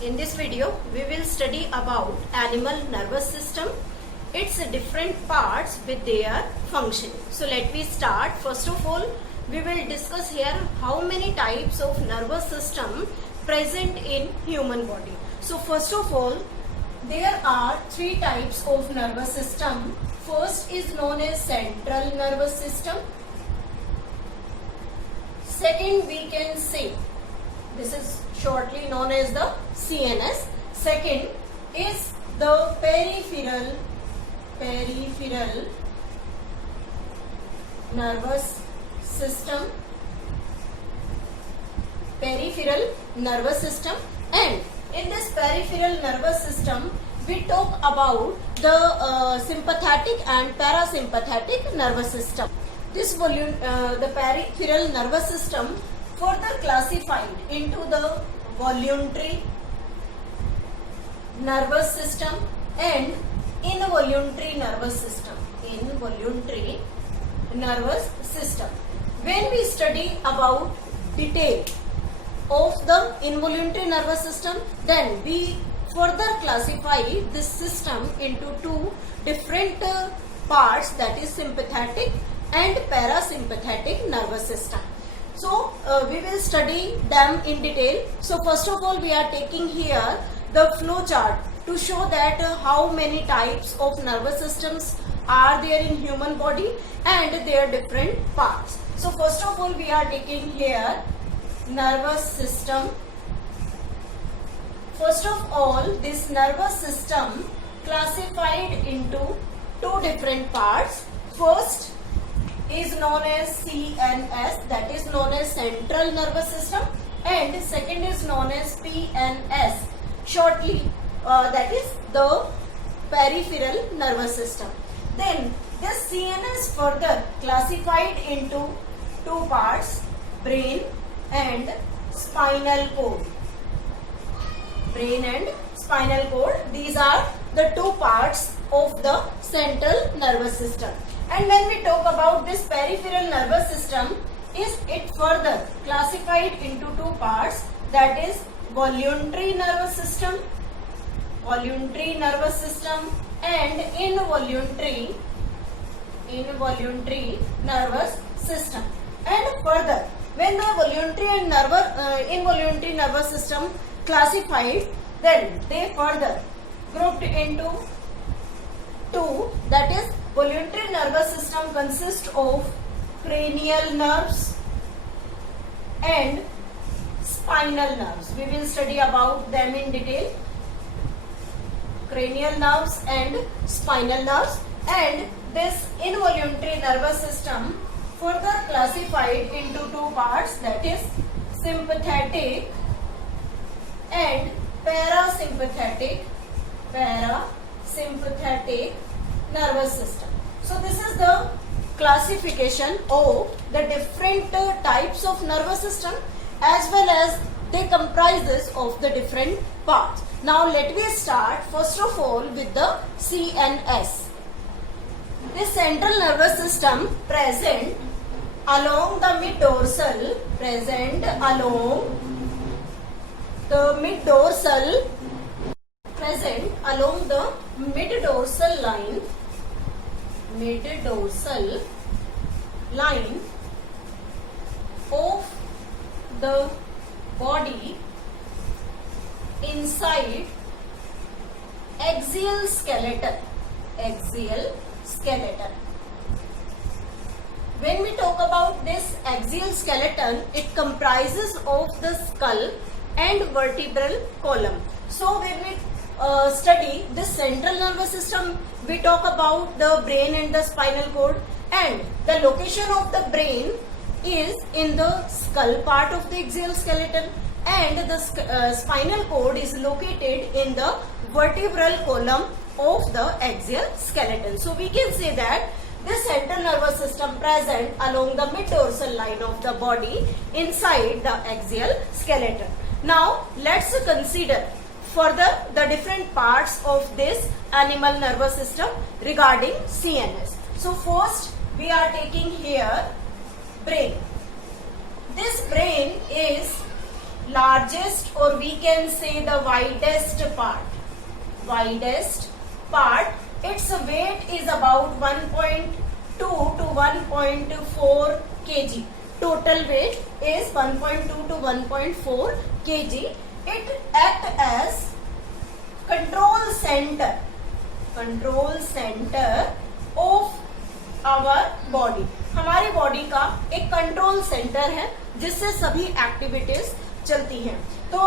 In this video, we will study about animal nervous system, its different parts with their function. So let me start. First of all, we will discuss here how many types of nervous system present in human body. So first of all, there are three types of nervous system. First is known as central nervous system. Second, we can say this is shortly known as the CNS. Second is the peripheral nervous system. Peripheral nervous system, and in this peripheral nervous system we talk about the sympathetic and parasympathetic nervous system. This the peripheral nervous system further classified into the voluntary nervous system and involuntary nervous system. Involuntary nervous system. When we study about detail of the involuntary nervous system, then we further classify this system into two different parts, that is sympathetic and parasympathetic nervous system. So we will study them in detail. So first of all, we are taking here the flow chart to show that how many types of nervous systems are there in human body and their different parts. So first of all, we are taking here nervous system. First of all, this nervous system classified into two different parts. First is known as CNS, that is known as central nervous system, and second is known as PNS, shortly that is the peripheral nervous system. Then this CNS further classified into two parts, brain and spinal cord. Brain and spinal cord, these are the two parts of the central nervous system. And when we talk about this peripheral nervous system, is it further classified into two parts, that is voluntary nervous system and involuntary nervous system. And further, when the voluntary and involuntary nervous system classified, then they further grouped into two, that is voluntary nervous system consists of cranial nerves and spinal nerves. We will study about them in detail. Cranial nerves and spinal nerves. And this involuntary nervous system further classified into two parts, that is sympathetic and parasympathetic nervous system. So this is the classification of the different types of nervous system, as well as they comprises of the different parts. Now let me start first of all with the CNS. This central nervous system present along the mid-dorsal, mid-dorsal line of the body inside axial skeleton. When we talk about this axial skeleton, it comprises of the skull and vertebral column. So when we study this central nervous system, we talk about the brain and the spinal cord, and the location of the brain is in the skull part of the axial skeleton, and the spinal cord is located in the vertebral column of the axial skeleton. So we can say that this central nervous system present along the mid-dorsal line of the body inside the axial skeleton. Now let's consider further the different parts of this animal nervous system regarding CNS. So first we are taking here brain. This brain is largest or we can say the widest part. Widest part, its weight is about 1.2 to 1.4 kg. Total weight is 1.2 to 1.4 kg. It acts as control center of our body. हमारी body का एक control centre है जिससे सभी activities चलती हैं. तो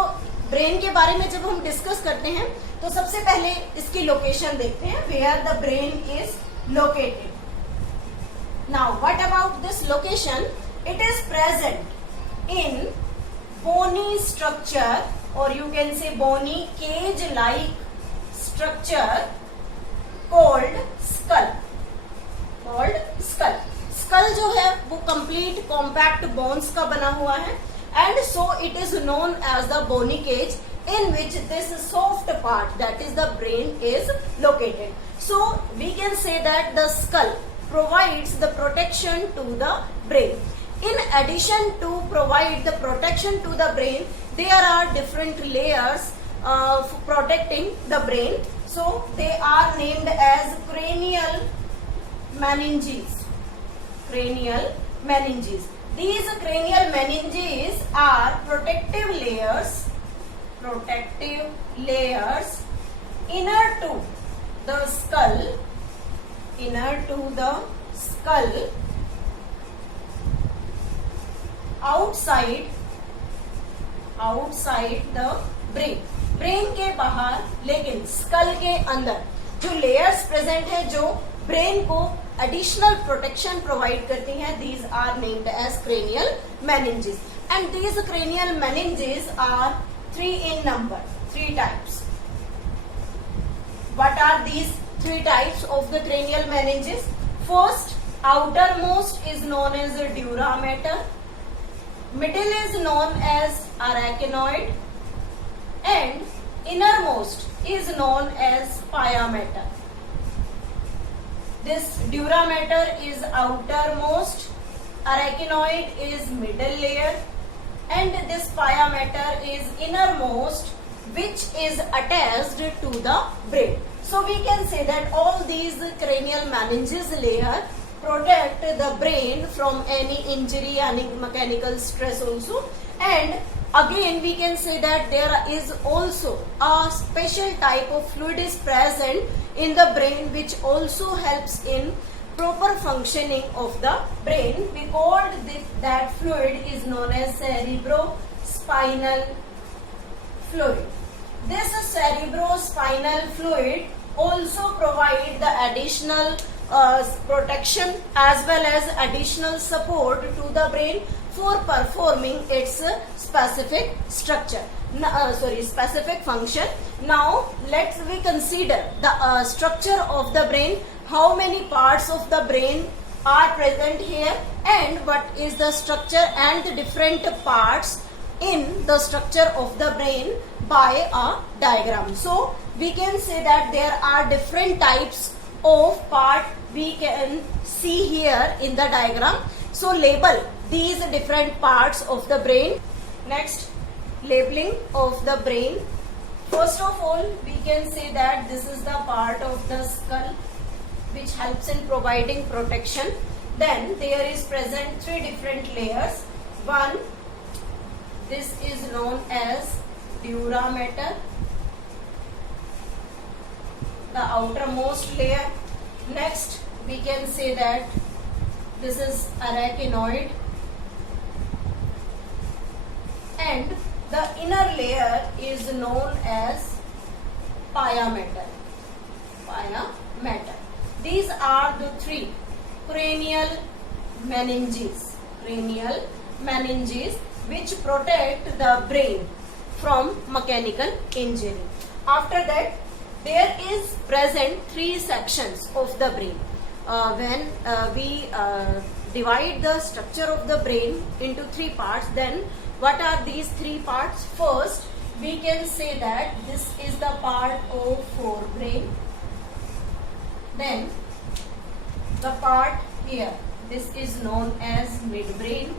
brain के बारे में जब हम डिस्कस करते हैं तो सबसे पहले इसकी लोकेशन देखते हैं, where the brain is located. Now what about this location? It is present in bony structure or you can say bony cage like structure called skull. Skull जो है वो कंप्लीट कॉम्पैक्ट बोन्स का बना हुआ है and so it is known as the bony cage in which this soft part, that is the brain, is located. So we can say that the skull provides the protection to the brain. In addition to provide the protection to the brain, there are different layers protecting the brain. So they are named as cranial meninges. These cranial meninges are protective layers inner to the skull outside the brain के बाहर लेकिन school के अंदर जो layers present है जो brain को additional protection provide करती हैं, these are named as cranial meninges. And these cranial meninges are 3 in number, 3 types. What are these 3 types of the cranial meninges? First, outermost is known as dura mater, middle is known as arachnoid, and innermost is known as pia mater. This dura mater is outermost, arachnoid is middle layer, and this pia mater is innermost, which is attached to the brain. So we can say that all these cranial meninges layer protect the brain from any injury, any mechanical stress also. And again we can say that there is also a special type of fluid is present in the brain which also helps in proper functioning of the brain. We called that fluid is known as cerebrospinal fluid. This cerebrospinal fluid also provide the additional protection as well as additional support to the brain for performing its specific structure. Specific function. Now let's we consider the structure of the brain. How many parts of the brain are present here and what is the structure and the different parts in the structure of the brain by a diagram. So we can say that there are different types of part we can see here in the diagram. So label these different parts of the brain. Next, labeling of the brain. First of all, we can say that this is the part of the skull which helps in providing protection. Then there is present 3 different layers. One, this is known as dura mater, the outermost layer. Next, we can say that this is arachnoid, and the inner layer is known as pia mater. These are the 3 cranial meninges which protect the brain from mechanical injury. After that, there is present 3 sections of the brain. When we divide the structure of the brain into 3 parts, then what are these 3 parts? First, we can say that this is the part of forebrain. Then the part here, this is known as midbrain.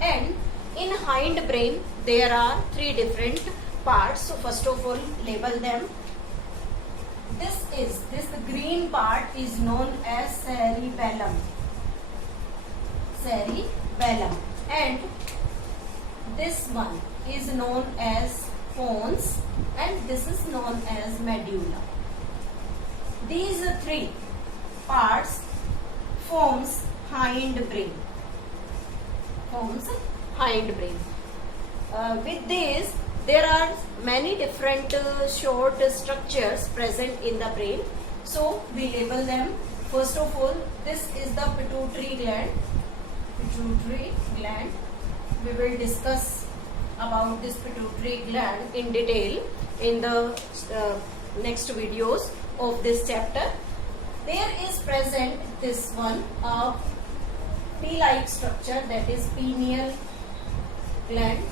And In hind brain there are three different parts. So first of all, label them. This green part is known as cerebellum. Cerebellum. And this one is known as pons, and this is known as medulla. These three parts forms hind brain. With this, there are many different short structures present in the brain. So we label them. First of all, this is the pituitary gland. We will discuss about this pituitary gland in detail in the next videos of this chapter. There is present this one, a pea-like structure, that is pineal gland.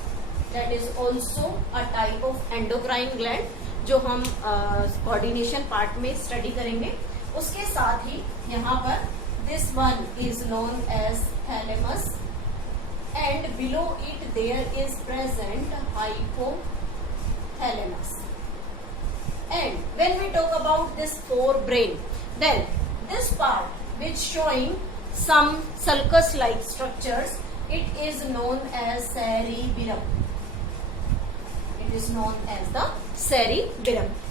That is also a type of endocrine gland जो हम coordination part में study करेंगे. उसके साथ ही यहाँ पर this one is known as thalamus, and below it there is present hypothalamus. And when we talk about this forebrain, then this part which showing some sulcus-like structures, it is known as cerebellum.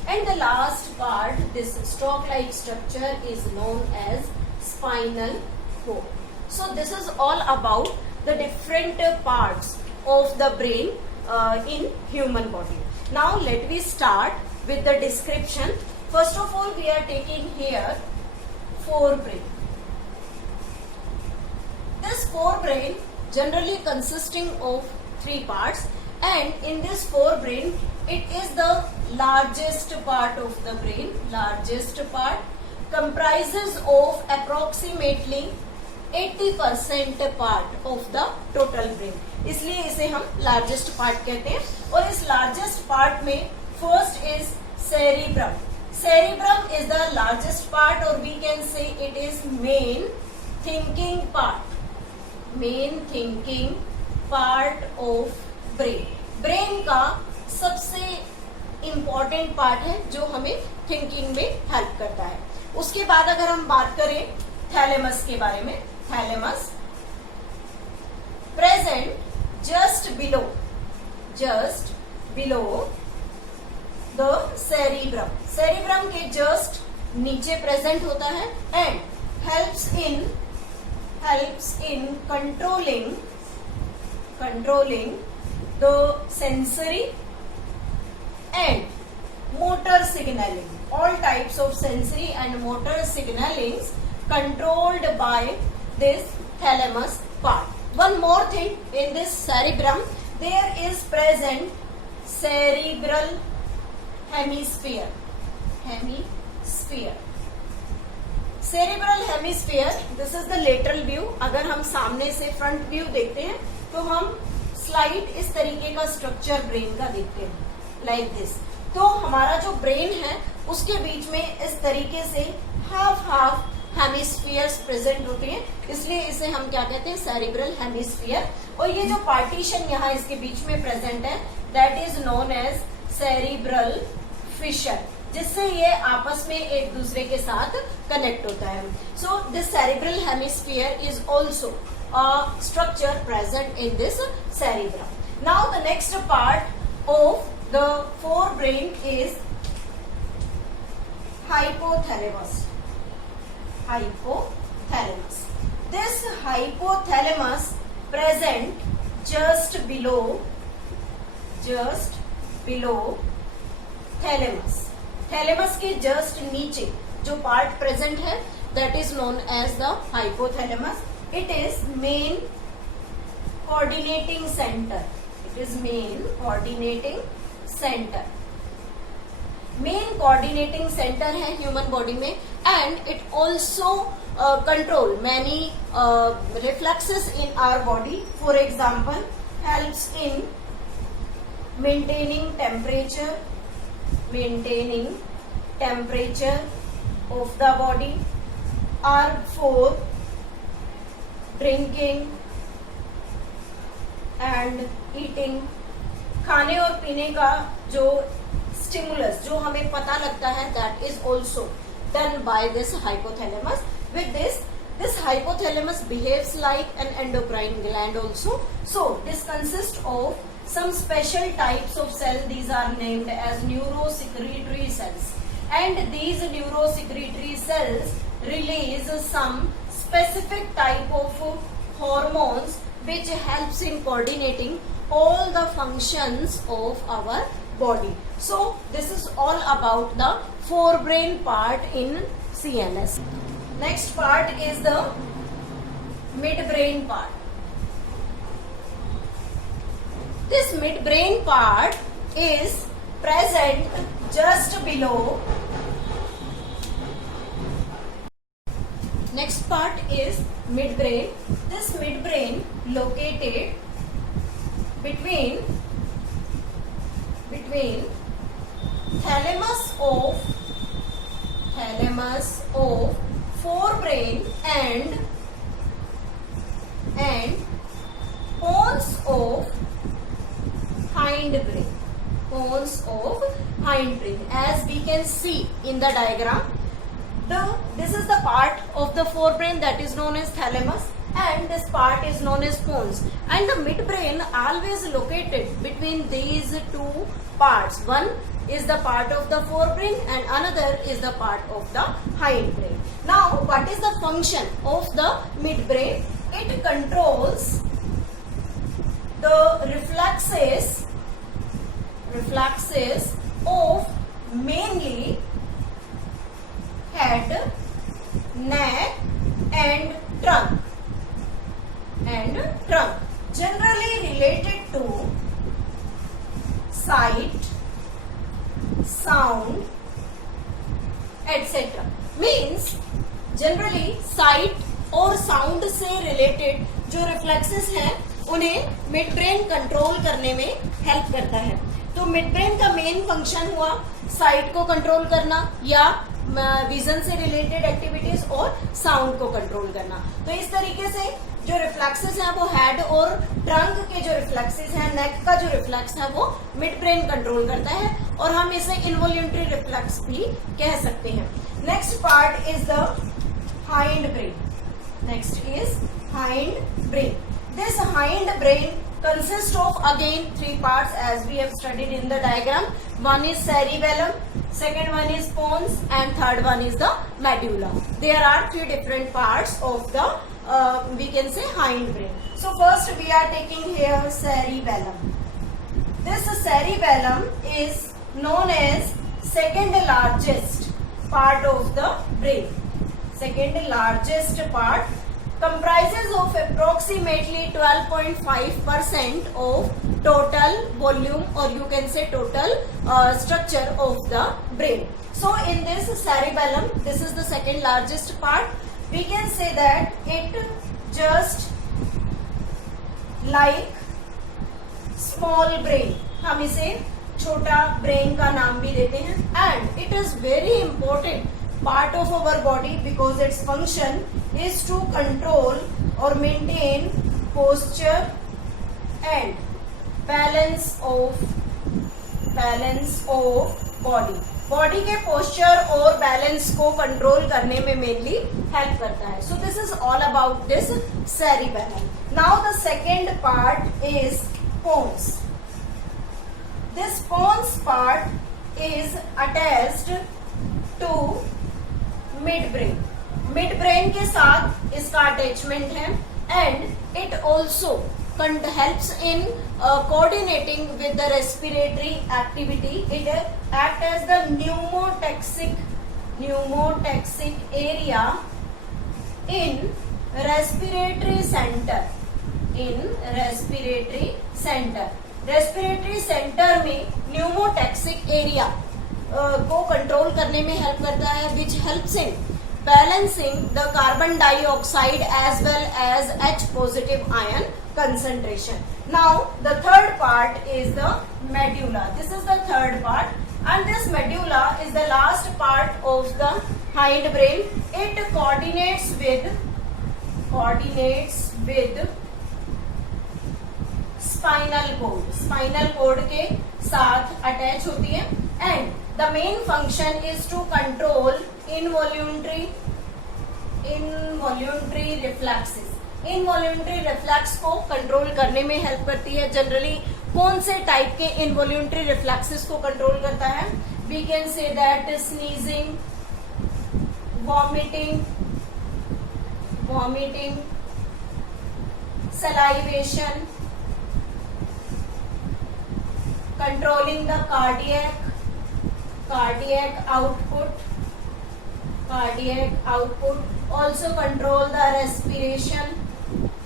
And the last part, this stalk-like structure, is known as spinal cord. So this is all about the different parts of the brain in human body. Now let me start with the description. First of all, we are taking here forebrain. This forebrain generally consisting of three parts, and in this forebrain, it is the largest part of the brain. Largest part comprises of approximately 80% part of the total brain. इसलिए इसे हम largest part कहते हैं. और इस largest part में first is cerebrum. Cerebrum is the largest part, or we can say it is main thinking part. Main thinking part of brain. Brain का सबसे important part है जो हमें thinking में help करता है. उसके बाद अगर हम बात करें thalamus के बारे में, thalamus present just below the cerebrum. Cerebrum के just नीचे present होता है and helps in controlling the sensory and motor signaling. All types of sensory and motor signalings controlled by this thalamus part. One more thing, in this cerebrum there is present cerebral hemisphere. Cerebral hemisphere, this is the lateral view. अगर हम सामने से front view देखते हैं तो हम slide इस तरीके का स्ट्रक्चर ब्रेन का देखते हैं, like this. तो हमारा जो ब्रेन है उसके बीच में इस तरीके से हाफ हेमिस्फीयर्स प्रेजेंट होते हैं, इसलिए इसे हम क्या कहते हैं, सेरिब्रल हेमिस्फीयर. और ये जो पार्टीशन यहाँ इसके बीच में प्रेजेंट है, that is known as cerebral fissure, जिससे ये आपस में एक दूसरे के साथ कनेक्ट होता है. So this cerebral hemisphere is also a structure present in this cerebrum. Now the next part of the forebrain is hypothalamus. This hypothalamus present just below thalamus. Thalamus के just नीचे जो part present है, that is known as the hypothalamus. It is main coordinating center. Main coordinating center है human body में, and it also control many reflexes in our body. For example, helps in maintaining temperature of the body, or for drinking, and eating, खाने और पीने का जो stimulus जो हमें पता लगता है, that is also done by this hypothalamus. With this hypothalamus behaves like an endocrine gland also. So this consists of some special types of cells. These are named as neurosecretory cells, and these neurosecretory cells release some specific type of hormones which helps in coordinating all the functions of our body. So this is all about the forebrain part in CNS. Next part is the midbrain part. This midbrain part is present just below. Next part is midbrain. This midbrain located between thalamus of forebrain and pons of hindbrain. Pons of hindbrain. As we can see in the diagram, this is the part of the forebrain that is known as thalamus, and this part is known as pons. And the midbrain always located between these two parts. One is the part of the forebrain and another is the part of the hindbrain. Now, what is the function of the midbrain? It controls the reflexes of mainly head, neck and trunk. Generally related to sight, sound, etc. Means generally sight और sound से related जो reflexes हैं उन्हें mid brain control करने में help करता है. तो मिड ब्रेन का मेन फंक्शन हुआ साइट को कंट्रोल करना या विजन से रिलेटेड एक्टिविटीज और साउंड को कंट्रोल करना. तो इस तरीके से जो रिफ्लेक्सेस हैं वो हेड और ट्रंक के जो रिफ्लेक्सेस हैं, नेक का जो रिफ्लेक्स है वो मिड ब्रेन कंट्रोल करता है और हम इसे इनवॉल्यूंटरी रिफ्लेक्स भी कह सकते हैं. Next part is the hind brain. Next is hind brain. This hind brain consists of again three parts as we have studied in the diagram. One is cerebellum, second one is pons, and third one is the medulla. There are three different parts of the we can say hind brain. So first we are taking here cerebellum. This cerebellum is known as second largest part of the brain. Second largest part comprises of approximately 12.5% of total volume, or you can say total structure of the brain. So in this cerebellum, this is the second largest part. We can say that it just like small brain. हम इसे छोटा brain का नाम भी देते हैं. And it is very important part of our body because its function is to control or maintain posture and balance of body. Body के posture और बैलेंस को कंट्रोल करने में मेनली हेल्प करता है. So this is all about this cerebellum. Now the second part is pons. This pons part is attached to midbrain. Midbrain के साथ इसका अटैचमेंट है and it also helps in coordinating with the respiratory activity. It acts as the pneumotaxic area in respiratory center. Respiratory centre में pneumotaxic area को control करने में help करता है, which helps in balancing the carbon dioxide as well as H positive ion concentration. Now the third part is the medulla. This is the third part, and this medulla is the last part of the hind brain. It coordinates with spinal cord के साथ attach होती है and the main function is to control involuntary reflexes. Involuntary reflex को control करने में help करती है। Generally कौन से टाइप के इनवॉल्यूंटरी रिफ्लेक्सेस को कंट्रोल करता है? We can say that sneezing, vomiting, salivation, controlling the cardiac output, also control the respiration,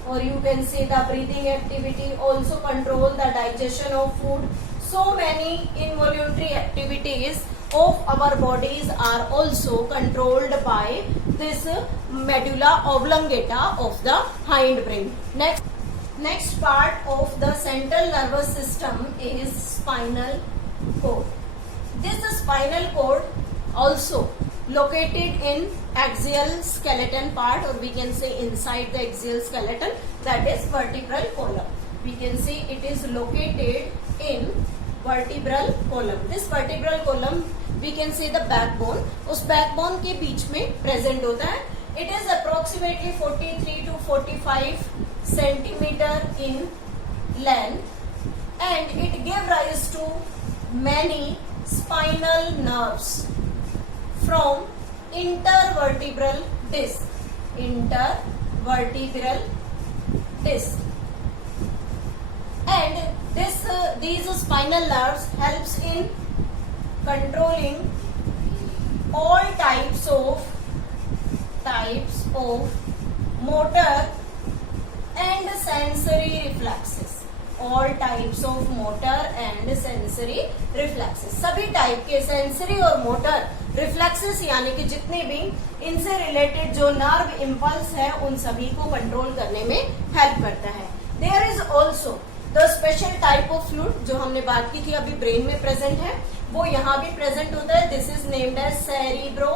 or you can say the breathing activity, also control the digestion of food. So many involuntary activities of our bodies are also controlled by this medulla oblongata of the hindbrain. Next part of the central nervous system is spinal cord. This spinal cord also located in axial skeleton part, or we can say inside the axial skeleton, that is vertebral column. We can say it is located in vertebral column. This vertebral column we can say the backbone. उस backbone के बीच में present होता है. It is approximately 43 to 45 centimeter in length and it gave rise to many spinal nerves from intervertebral disc. And these spinal nerves helps in controlling all types of motor and sensory reflexes. All types of motor and sensory reflexes. सभी type के sensory और motor reflexes यानी कि जितने भी इनसे related जो nerve impulse है उन सभी को कंट्रोल करने में हेल्प करता है. There is also the special type of fluid जो हमने बात की थी अभी ब्रेन में प्रेजेंट है, वो यहाँ भी प्रेजेंट होता है. This is named as cerebro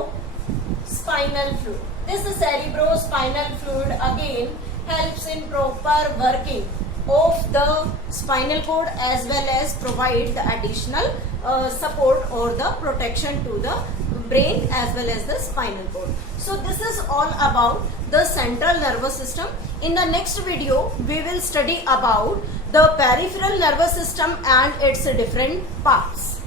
spinal fluid. This cerebrospinal fluid again helps in proper working of the spinal cord as well as provide the additional support or the protection to the brain as well as the spinal cord. So this is all about the central nervous system. In the next video we will study about the peripheral nervous system and its different parts.